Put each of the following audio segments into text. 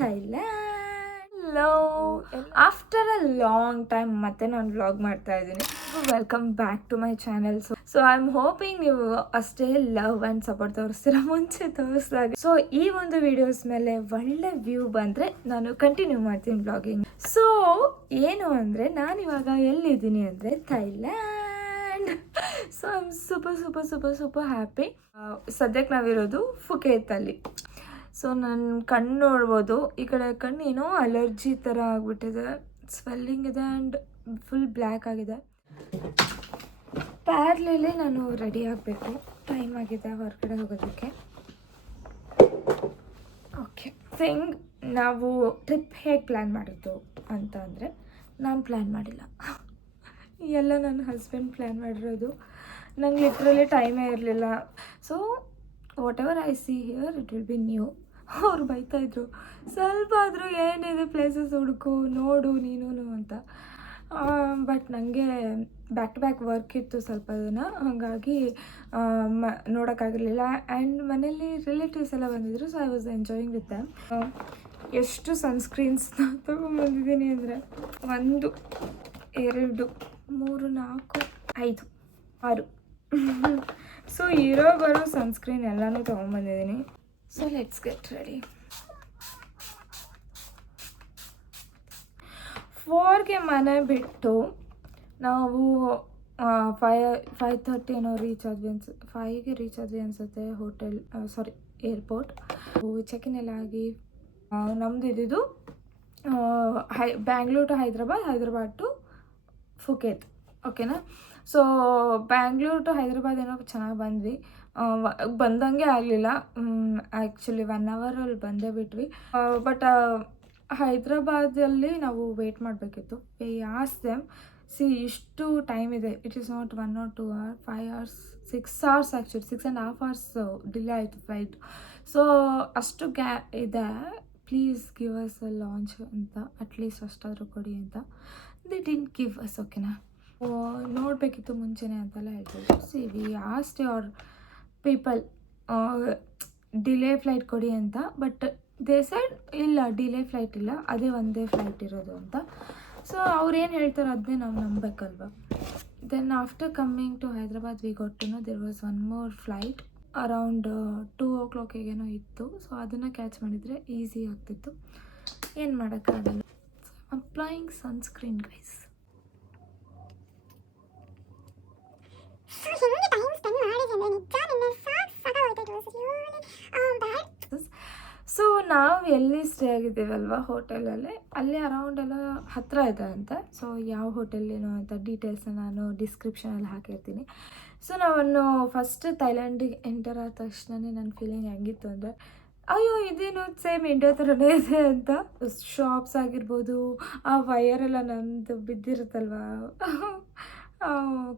Thailand. Hello, after a long time ಮತ್ತೆ ನಾನು vlog ಮಾಡ್ತಾ ಇದ್ದೀನಿ. Welcome back to my channel. So I am hoping ನೀವು ಅಷ್ಟೇ ಲವ್ ಆ್ಯಂಡ್ ಸಪೋರ್ಟ್ ತೋರಿಸ್ತೀರಾ ಮುಂಚೆ ತೋರಿಸ್ದಾಗ. ಸೊ ಈ ಒಂದು ವಿಡಿಯೋಸ್ ಮೇಲೆ ಒಳ್ಳೆ ವ್ಯೂ ಬಂದರೆ ನಾನು ಕಂಟಿನ್ಯೂ ಮಾಡ್ತೀನಿ ವ್ಲಾಗಿಂಗ್. ಸೊ ಏನು ಅಂದರೆ ನಾನಿವಾಗ ಎಲ್ಲಿದ್ದೀನಿ ಅಂದರೆ Thailand. So I am super happy. ಸದ್ಯಕ್ಕೆ ನಾವಿರೋದು ಫುಕೇತಲ್ಲಿ. ಸೊ ನನ್ನ ಕಣ್ಣು ನೋಡ್ಬೋದು, ಈ ಕಡೆ ಕಣ್ಣು ಏನೋ ಅಲರ್ಜಿ ಥರ ಆಗಿಬಿಟ್ಟಿದೆ, ಸ್ವೆಲ್ಲಿಂಗ್ ಇದೆ ಆ್ಯಂಡ್ ಫುಲ್ ಬ್ಲ್ಯಾಕ್ ಆಗಿದೆ. ಪ್ಯಾರ್ಲಲ್ಲಿ ನಾನು ರೆಡಿ ಆಗಬೇಕು, ಟೈಮ್ ಆಗಿದೆ ಹೊರಗಡೆ ಹೋಗೋದಕ್ಕೆ. ಓಕೆ, ಥಿಂಗ್ ನಾವು ಟ್ರಿಪ್ ಹೇಗೆ ಪ್ಲ್ಯಾನ್ ಮಾಡಿದ್ದು ಅಂತ ಅಂದರೆ, ನಾನು ಪ್ಲ್ಯಾನ್ ಮಾಡಿಲ್ಲ, ಎಲ್ಲ ನನ್ನ ಹಸ್ಬೆಂಡ್ ಪ್ಲ್ಯಾನ್ ಮಾಡಿರೋದು. ನಂಗೆ ಲಿಟ್ರಲಿ ಟೈಮೇ ಇರಲಿಲ್ಲ. So what ever I see here it will be new. ಅವ್ರು ಬೈತಾಯಿದ್ರು, ಸ್ವಲ್ಪ ಆದರೂ ಏನಿದೆ ಪ್ಲೇಸಸ್ ಹುಡುಕು ನೋಡು ನೀನು ಅಂತ. ಬಟ್ ನನಗೆ ಬ್ಯಾಕ್ ಟು ಬ್ಯಾಕ್ ವರ್ಕ್ ಇತ್ತು ಸ್ವಲ್ಪ ದಿನ, ಹಾಗಾಗಿ ನೋಡೋಕ್ಕಾಗಿರಲಿಲ್ಲ. ಆ್ಯಂಡ್ ಮನೇಲಿ ರಿಲೇಟಿವ್ಸ್ ಎಲ್ಲ ಬಂದಿದ್ರು, so I was enjoying with them. ಎಷ್ಟು ಸನ್ಸ್ಕ್ರೀನ್ಸ್ನ ತೊಗೊಂಬಂದಿದ್ದೀನಿ ಅಂದರೆ 1 2 3 4 5 6 ಸೊ ಬರೋ ಸನ್ಸ್ಕ್ರೀನ್ ಎಲ್ಲನೂ ತೊಗೊಂಬಂದಿದ್ದೀನಿ. So let's get ready. 4ಗೆ ಮನೆ ಬಿಟ್ಟು ನಾವು 5:30 ಏನೋ ರೀಚ್ ಆದ್ವಿ 5ಗೆ ರೀಚ್ ಆದ್ವಿ ಅನಿಸುತ್ತೆ hotel, sorry airport. Check in ಎಲ್ಲ ಆಗಿ ನಮ್ಮದು ಇದ್ದಿದ್ದು Bangalore to Hyderabad to Phuket, ಓಕೆನಾ. ಸೊ ಬ್ಯಾಂಗ್ಳೂರ್ ಟು ಹೈದ್ರಾಬಾದ್ ಏನೋ ಚೆನ್ನಾಗಿ ಬಂದ್ವಿ. ಬಂದಂಗೆ ಆಗಲಿಲ್ಲ, ಆ್ಯಕ್ಚುಲಿ 1 ಅವರಲ್ಲಿ ಬಂದೇ ಬಿಟ್ವಿ. ಬಟ್ ಹೈದ್ರಾಬಾದಲ್ಲಿ ನಾವು ವೆಯ್ಟ್ ಮಾಡಬೇಕಿತ್ತು. ಆಸ್ಕ್ ದೆಮ್, ಇಷ್ಟು ಟೈಮ್ ಇದೆ, it is not 1 or 2 hours, 5 hours, 6 hours actually 6.5 hours delay ಆಯಿತು ಫ್ಲೈಟ್. ಸೊ ಅಷ್ಟು ಇದೆ, please give us a launch ಅಂತ, ಅಟ್ಲೀಸ್ಟ್ ಅಷ್ಟಾದರೂ ಕೊಡಿ ಅಂತ. ದೇ ಡಿಂಟ್ ಗಿವ್ ಅಸ್, ಓಕೆನಾ. ನೋಡಬೇಕಿತ್ತು ಮುಂಚೆನೇ ಅಂತೆಲ್ಲ ಹೇಳ್ತಿದ್ರು. We asked your people delay flight ಕೊಡಿ ಅಂತ, ಬಟ್ ದೇ ಸೈಡ್ ಇಲ್ಲ, ಡಿಲೇ ಫ್ಲೈಟ್ ಇಲ್ಲ, ಅದೇ ಒಂದೇ ಫ್ಲೈಟ್ ಇರೋದು ಅಂತ. ಸೊ ಅವ್ರೇನು ಹೇಳ್ತಾರೋ ಅದನ್ನೇ ನಾವು ನಂಬಬೇಕಲ್ವ. Then after coming to Hyderabad we got to know there was 1 more flight around 2 o'clock ಏನೋ ಇತ್ತು. ಸೊ ಅದನ್ನು ಕ್ಯಾಚ್ ಮಾಡಿದರೆ ಈಸಿ ಆಗ್ತಿತ್ತು, ಏನು ಮಾಡೋಕ್ಕಾಗಲ್ಲ. Applying sunscreen guys. ಸೊ ನಾವು ಎಲ್ಲಿ ಸ್ಟೇ ಆಗಿದ್ದೀವಲ್ವ ಹೋಟೆಲಲ್ಲಿ, ಅಲ್ಲಿ ಅರೌಂಡ್ ಎಲ್ಲ ಹತ್ತಿರ ಇದೆ ಅಂತೆ. ಸೊ ಯಾವ ಹೋಟೆಲ್ ಏನು ಅಂತ ಡೀಟೇಲ್ಸ್ನ ನಾನು ಡಿಸ್ಕ್ರಿಪ್ಷನಲ್ಲಿ ಹಾಕಿರ್ತೀನಿ. ಸೊ ನಾನು ಫಸ್ಟ್ ಥೈಲ್ಯಾಂಡಿಗೆ ಎಂಟರ್ ಆದ ತಕ್ಷಣವೇ ನನ್ನ ಫೀಲಿಂಗ್ ಹೆಂಗಿತ್ತು ಅಂದರೆ, ಅಯ್ಯೋ ಇದೇನು ಸೇಮ್ ಇಂಡಿಯಾ ಥರನೇ ಇದೆ ಅಂತ. ಶಾಪ್ಸ್ ಆಗಿರ್ಬೋದು, ಆ ವಯರೆಲ್ಲ ನಮ್ಮದು ಬಿದ್ದಿರುತ್ತಲ್ವ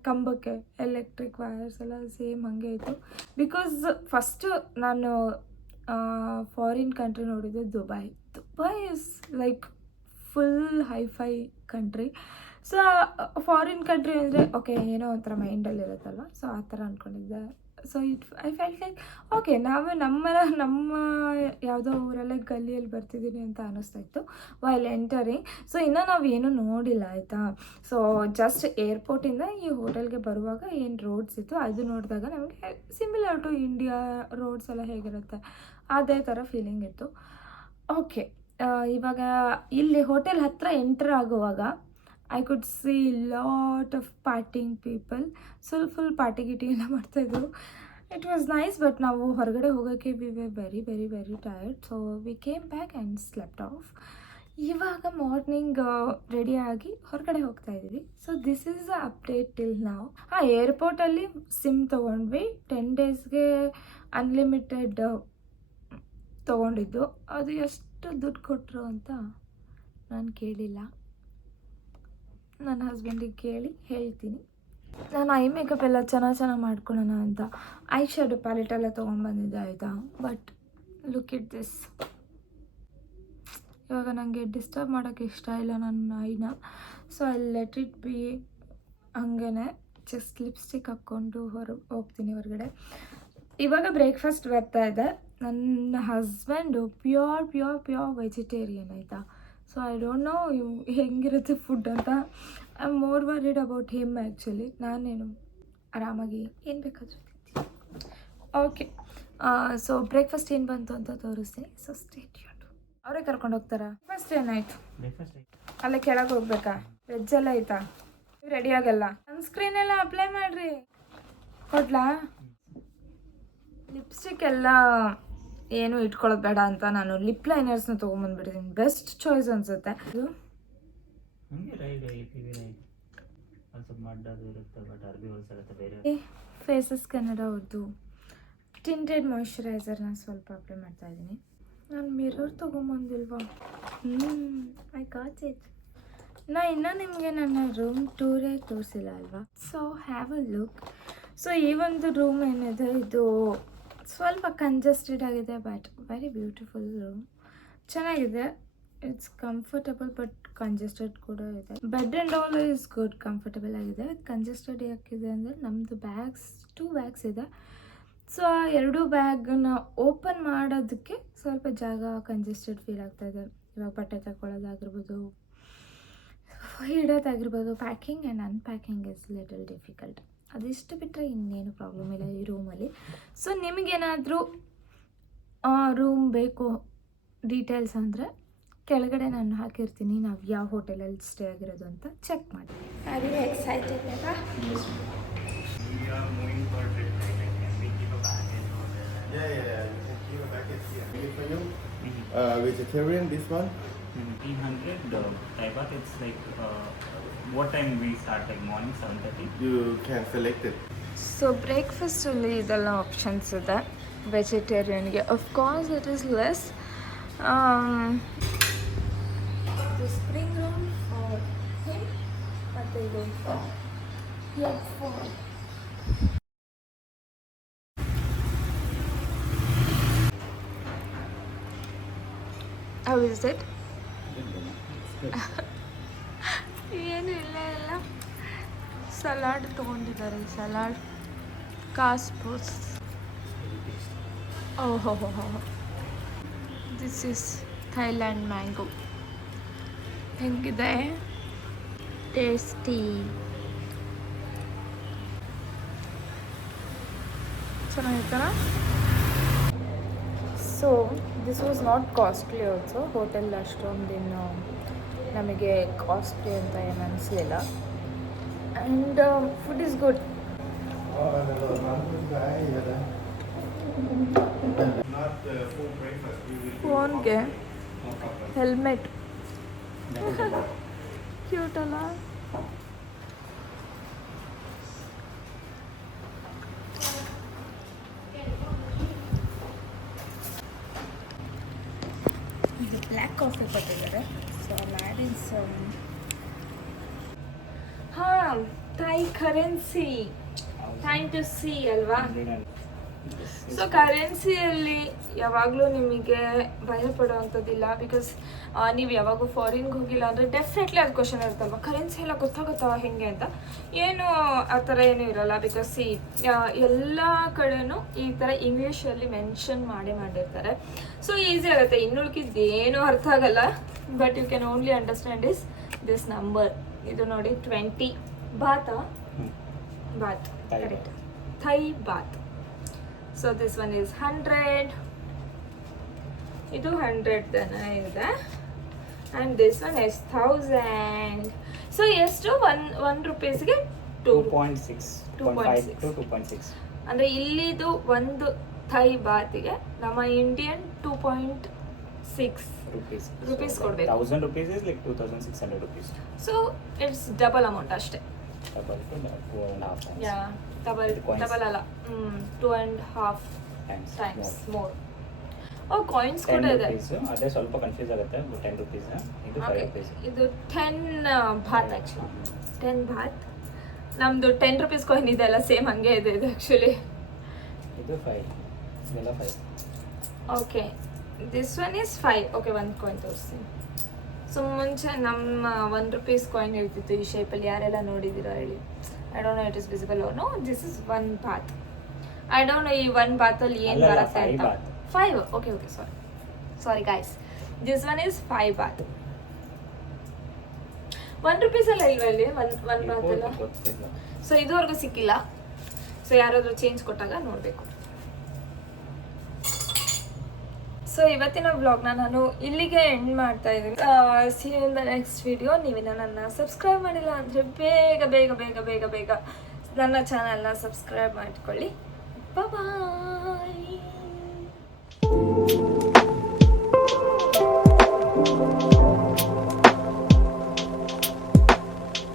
ಕಂಬಕ್ಕೆ, ಎಲೆಕ್ಟ್ರಿಕ್ ವಯರ್ಸ್ ಎಲ್ಲ ಸೇಮ್ ಹಾಗೆ ಇತ್ತು. ಬಿಕಾಸ್ ಫಸ್ಟು ನಾನು ಫಾರಿನ್ ಕಂಟ್ರಿ ನೋಡಿದ್ದು Dubai is like full hi-fi country. So foreign country ಅಂದರೆ ಓಕೆ ಏನೋ ಒಂಥರ ಮೈಂಡಲ್ಲಿರುತ್ತಲ್ವ, ಸೊ ಆ ಥರ ಅಂದ್ಕೊಂಡಿದ್ದೆ. So I felt like okay ನಮ್ಮ ಯಾವುದೋ ಊರಲ್ಲೇ ಗಲ್ಲಿಯಲ್ಲಿ ಬರ್ತಿದ್ದೀನಿ ಅಂತ ಅನ್ನಿಸ್ತಾ ಇತ್ತು ವೈಲ್ ಎಂಟರಿಂಗ್. ಸೊ ಇನ್ನೂ ನಾವು ಏನೂ ನೋಡಿಲ್ಲ ಆಯಿತಾ. ಸೊ ಜಸ್ಟ್ ಏರ್ಪೋರ್ಟಿಂದ ಈ ಹೋಟೆಲ್ಗೆ ಬರುವಾಗ ಏನು ರೋಡ್ಸ್ ಇತ್ತು ಅದು ನೋಡಿದಾಗ ನಮಗೆ ಸಿಮಿಲರ್ ಟು ಇಂಡಿಯಾ ರೋಡ್ಸ್ ಎಲ್ಲ ಹೇಗಿರುತ್ತೆ ಅದೇ ಥರ ಫೀಲಿಂಗ್ ಇತ್ತು. ಓಕೆ, ಇವಾಗ ಇಲ್ಲಿ ಹೋಟೆಲ್ ಹತ್ತಿರ ಎಂಟರ್ ಆಗುವಾಗ I could see lot of partying people. Full party ಗಿಟಿ ಎಲ್ಲ ಮಾಡ್ತಾಯಿದ್ರು. It was nice. ಬಟ್ ನಾವು ಹೊರಗಡೆ ಹೋಗೋಕ್ಕೆ we were very tired. So we came back and slept off. ಇವಾಗ ಮಾರ್ನಿಂಗ್ ರೆಡಿಯಾಗಿ ಹೊರಗಡೆ ಹೋಗ್ತಾ ಇದ್ದೀವಿ. So this is a update till ನಾವು. ಏರ್ಪೋರ್ಟಲ್ಲಿ ಸಿಮ್ ತೊಗೊಂಡ್ವಿ, 10 daysಗೆ ಅನ್ಲಿಮಿಟೆಡ್ ತೊಗೊಂಡಿದ್ದು. ಅದು ಎಷ್ಟು ದುಡ್ಡು ಕೊಟ್ಟರು ಅಂತ ನಾನು ಕೇಳಿಲ್ಲ, ನನ್ನ ಹಸ್ಬೆಂಡಿಗೆ ಕೇಳಿ ಹೇಳ್ತೀನಿ. ನಾನು ಐ ಮೇಕಪ್ ಎಲ್ಲ ಚೆನ್ನಾಗಿ ಮಾಡ್ಕೊಳ್ಳೋಣ ಅಂತ ಐ ಶ್ಯಾಡೋ ಪ್ಯಾಲೆಟ್ ಎಲ್ಲ ತೊಗೊಂಡ್ಬಂದಿದ್ದೆ ಆಯಿತಾ. But look it this. ಇವಾಗ ನನಗೆ ಡಿಸ್ಟರ್ಬ್ ಮಾಡೋಕ್ಕೆ ಇಷ್ಟ ಇಲ್ಲ ನನ್ನ ಐನ. So I let it be ಹಂಗೇ ಜಸ್ಟ್ ಲಿಪ್ಸ್ಟಿಕ್ ಹಾಕ್ಕೊಂಡು ಹೋಗ್ತೀನಿ ಹೊರಗಡೆ. ಇವಾಗ ಬ್ರೇಕ್ಫಾಸ್ಟ್ ಬರ್ತಾ ಇದೆ. ನನ್ನ ಹಸ್ಬೆಂಡು ಪ್ಯೂರ್ ವೆಜಿಟೇರಿಯನ್ ಆಯಿತಾ. ಸೊ ಐ ಡೋಂಟ್ ನೋ ಹೆಂಗಿರುತ್ತೆ ಫುಡ್ ಅಂತ. I am more worried about him actually. ನಾನೇನು ಆರಾಮಾಗಿ ಏನು ಬೇಕಾದರೂ ತಿಂತೀನಿ. ಓಕೆ, ಸೊ ಬ್ರೇಕ್ಫಾಸ್ಟ್ ಏನು ಬಂತು ಅಂತ ತೋರಿಸ್ತೀನಿ. So stay tuned. ಅವರೇ ಕರ್ಕೊಂಡು ಹೋಗ್ತಾರಾ? ಫಸ್ಟ್ ಏನಾಯ್ತು? ಅಲ್ಲೇ ಕೆಳಗೆ ಹೋಗ್ಬೇಕಾ? ವೆಜ್ ಎಲ್ಲ ಆಯ್ತಾ? ರೆಡಿ ಆಗಲ್ಲ. ಸನ್ಸ್ಕ್ರೀನ್ ಎಲ್ಲ ಅಪ್ಲೈ ಮಾಡಿರಿ. ಕೊಡ್ಲಾ? ಲಿಪ್ಸ್ಟಿಕ್ ಎಲ್ಲ ಏನು ಇಟ್ಕೊಳ್ಳೋದು ಬೇಡ ಅಂತ ನಾನು ಲಿಪ್ ಲೈನರ್ಸ್ನ ತೊಗೊಂಬಂದ್ಬಿಟ್ಟಿದ್ದೀನಿ. ಬೆಸ್ಟ್ ಚಾಯ್ಸ್ ಅನಿಸುತ್ತೆ ಇದು. ಫೇಸಸ್ ಕನ್ನಡ ಅವ್ರದ್ದು ಟಿಂಟೆಡ್ ಮಾಯಿಶ್ಚರೈಸರ್ನ ಸ್ವಲ್ಪ ಅಪ್ಲೈ ಮಾಡ್ತಾ ಇದ್ದೀನಿ. ನಾನು ಮಿರರ್ ತೊಗೊಂಬಂದಿಲ್ವಾ? I got it. ಇನ್ನೂ ನಿಮಗೆ ನನ್ನ ರೂಮ್ ಟೂರೇ ತೋರಿಸಿಲ್ಲ ಅಲ್ವಾ? So have a look. So ಈ ಒಂದು ರೂಮ್ ಏನಿದೆ ಇದು ಸ್ವಲ್ಪ ಕಂಜೆಸ್ಟೆಡ್ ಆಗಿದೆ, ಬಟ್ ವೆರಿ ಬ್ಯೂಟಿಫುಲ್ ರೂಮ್. ಚೆನ್ನಾಗಿದೆ. ಇಟ್ಸ್ ಕಂಫರ್ಟಬಲ್ ಬಟ್ ಕಂಜೆಸ್ಟೆಡ್ ಕೂಡ ಇದೆ. Bed and all is good, comfortable ಆಗಿದೆ. ಕಂಜೆಸ್ಟೆಡ್ ಯಾಕಿದೆ ಅಂದರೆ ನಮ್ಮದು ಟೂ ಬ್ಯಾಗ್ಸ್ ಇದೆ. ಸೊ ಆ 2 ಬ್ಯಾಗನ್ನ ಓಪನ್ ಮಾಡೋದಕ್ಕೆ ಸ್ವಲ್ಪ ಜಾಗ ಕಂಜೆಸ್ಟೆಡ್ ಫೀಲ್ ಆಗ್ತಾಯಿದೆ. ಇವಾಗ ಬಟ್ಟೆ ತಗೊಳ್ಳೋದಾಗಿರ್ಬೋದು, ಇಡೋದಾಗಿರ್ಬೋದು. Packing and unpacking is little difficult. ಅದಿಷ್ಟು ಬಿಟ್ಟರೆ ಇನ್ನೇನು ಪ್ರಾಬ್ಲಮ್ ಇಲ್ಲ ಈ ರೂಮಲ್ಲಿ. ಸೊ ನಿಮಗೇನಾದರೂ ರೂಮ್ ಬೇಕು ಡೀಟೇಲ್ಸ್ ಅಂದರೆ ಕೆಳಗಡೆ ನಾನು ಹಾಕಿರ್ತೀನಿ, ನಾವು ಯಾವ ಹೋಟೆಲಲ್ಲಿ ಸ್ಟೇ ಆಗಿರೋದು ಅಂತ ಚೆಕ್ ಮಾಡಿ. ಆರ್ ಯು ಎಕ್ಸೈಟೆಡ್ ಅಲ್ವಾ? Vegetarian, this one? 300 Thai baht. It's like what time we start? Like morning 7:30. You can select it. So ಬ್ರೇಕ್ಫಾಸ್ಟಲ್ಲಿ ಇದೆಲ್ಲ ಆಪ್ಷನ್ಸ್ ಇದೆ ವೆಜಿಟೇರಿಯನ್ಗೆ. Of course it is less. Spring roll for him ಮತ್ತು ಇದು how is it? ಏನು ಇಲ್ಲ salad ತೊಗೊಂಡಿದ್ದಾರೆ. Salad ಕಾಸ್ಪೋಸ್. ಓಹೋ ದಿಸ್ ಇಸ್ ಥೈಲ್ಯಾಂಡ್ ಮ್ಯಾಂಗೋ. ಹೆಂಗಿದೆ? ಟೇಸ್ಟಿ. ಚೆನ್ನಾಗಿತ್ತಲ್ಲ? So this was not costly also. Hotel ಅಷ್ಟೊಂದೇನು ನಮಗೆ ಕಾಸ್ಟ್ಲಿ ಅಂತ ಏನು ಅನಿಸ್ಲಿಲ್ಲ. And food is good. ಫೋನ್ಗೆ ಹೆಲ್ಮೆಟ್ ಕ್ಯೂಟ್ ಅಲ್ಲ? ಇದು ಬ್ಲ್ಯಾಕ್ ಕಾಫಿ ಕೊಟ್ಟಿದ್ದಾರೆ. ಸೊ ಮ್ಯಾಡಿಸ್ ಹಾಂ Thai currency time to see ಅಲ್ವಾ? ಸೊ ಕರೆನ್ಸಿಯಲ್ಲಿ ಯಾವಾಗಲೂ ನಿಮಗೆ ಭಯ ಪಡುವಂಥದ್ದಿಲ್ಲ. ಬಿಕಾಸ್ ನೀವು ಯಾವಾಗೂ ಫಾರಿನ್ಗೆ ಹೋಗಿಲ್ಲ ಅಂದರೆ ಡೆಫಿನೆಟ್ಲಿ ಅದು ಕ್ವಶನ್ ಇರುತ್ತಲ್ವ, ಕರೆನ್ಸಿ ಎಲ್ಲ ಗೊತ್ತಾಗುತ್ತಾ ಹೇಗೆ ಅಂತ. ಏನು ಆ ಥರ ಏನೂ ಇರೋಲ್ಲ. ಬಿಕಾಸ್ ಸಿ ಎಲ್ಲ ಕಡೆನೂ ಈ ಥರ ಇಂಗ್ಲೀಷಲ್ಲಿ ಮೆನ್ಷನ್ ಮಾಡಿರ್ತಾರೆ. ಸೊ ಈಸಿ ಆಗುತ್ತೆ. ಇನ್ನುಳ್ಕಿದ್ದೇನೂ ಅರ್ಥ ಆಗಲ್ಲ. But you can only understand is this number. ಇದು ನೋಡಿ 20 baht. Correct, Thai baht. So this one is 100. ಇದು 100 ದನ ಇದೆ. And this one is 1000. So ಎಷ್ಟು? ಒನ್ ರುಪೀಸ್ಗೆ 2.6 ಅಂದರೆ ಇಲ್ಲಿದು ಒಂದು ಥೈ ಬಾತಿಗೆ ನಮ್ಮ ಇಂಡಿಯನ್ 2.6 rupees ಕೊಡಬೇಕು. 1000 rupees is like 2600 rupees. So it's double amount ಅಷ್ಟೇ. Double to 2.5 times. Yeah, double ಅಲ್ಲ, 2.5 times more. ಕಾಯಿನ್ಸ್ ಕೂಡ ಇದೆ. ಅದೇ ಸ್ವಲ್ಪ ಕನ್ಫ್ಯೂಸ್ ಆಗುತ್ತೆ. 10 rupees ಇದು 5 rupees. ಇದು 10 ಬಾತ್ ಆ್ಯಕ್ಚುಲಿ. 10 ಬಾತ್. ನಮ್ಮದು 10 rupees ಕಾಯಿನ್ ಇದೆ ಅಲ್ಲ, ಸೇಮ್ ಹಂಗೆ ಇದೆ ಇದು ಆ್ಯಕ್ಚುಲಿ. ಇದು 5. ಇದೆಲ್ಲ 5. Okay, this one is 5. Okay, ಒಂದು ಕಾಯಿನ್ ತೋರಿಸ್ತೀನಿ. ಸೊ ಮುಂಚೆ ನಮ್ಮ 1 rupees ಕಾಯಿನ್ ಇರ್ತಿತ್ತು ಈ ಶೇಪಲ್ಲಿ. ಯಾರೆಲ್ಲ ನೋಡಿದ್ದೀರಾ ಹೇಳಿ? I don't know it is visible oh no. This is 1 baht. I don't know ಈ 1 ಬಾತಲ್ಲಿ ಏನು ಬರುತ್ತೆ ಅಂತ. 5. Okay, sorry guys, this one is 5 baht. 1 rupees ಅಲ್ಲ ಇಲ್ವಾ ಇಲ್ಲಿ? 1 baht ಅಲ್ಲ. ಗೊತ್ತಿಲ್ಲ. ಸೊ ಇದುವರೆಗೂ ಸಿಕ್ಕಿಲ್ಲ. ಸೊ ಯಾರಾದರೂ ಚೇಂಜ್ ಕೊಟ್ಟಾಗ ನೋಡಬೇಕು. ಸೊ ಇವತ್ತಿನ ವ್ಲಾಗ್ನ ನಾನು ಇಲ್ಲಿಗೆ ಎಂಡ್ ಮಾಡ್ತಾ ಇದ್ದೀನಿ. See you in the next video. ನೀವಿನ್ನ ನನ್ನ ಸಬ್ಸ್ಕ್ರೈಬ್ ಮಾಡಿಲ್ಲ ಅಂದರೆ ಬೇಗ ಬೇಗ ಬೇಗ ಬೇಗ ಬೇಗ ನನ್ನ ಚಾನಲ್ನ ಸಬ್ಸ್ಕ್ರೈಬ್ ಮಾಡ್ಕೊಳ್ಳಿ. ಬಾಯ್.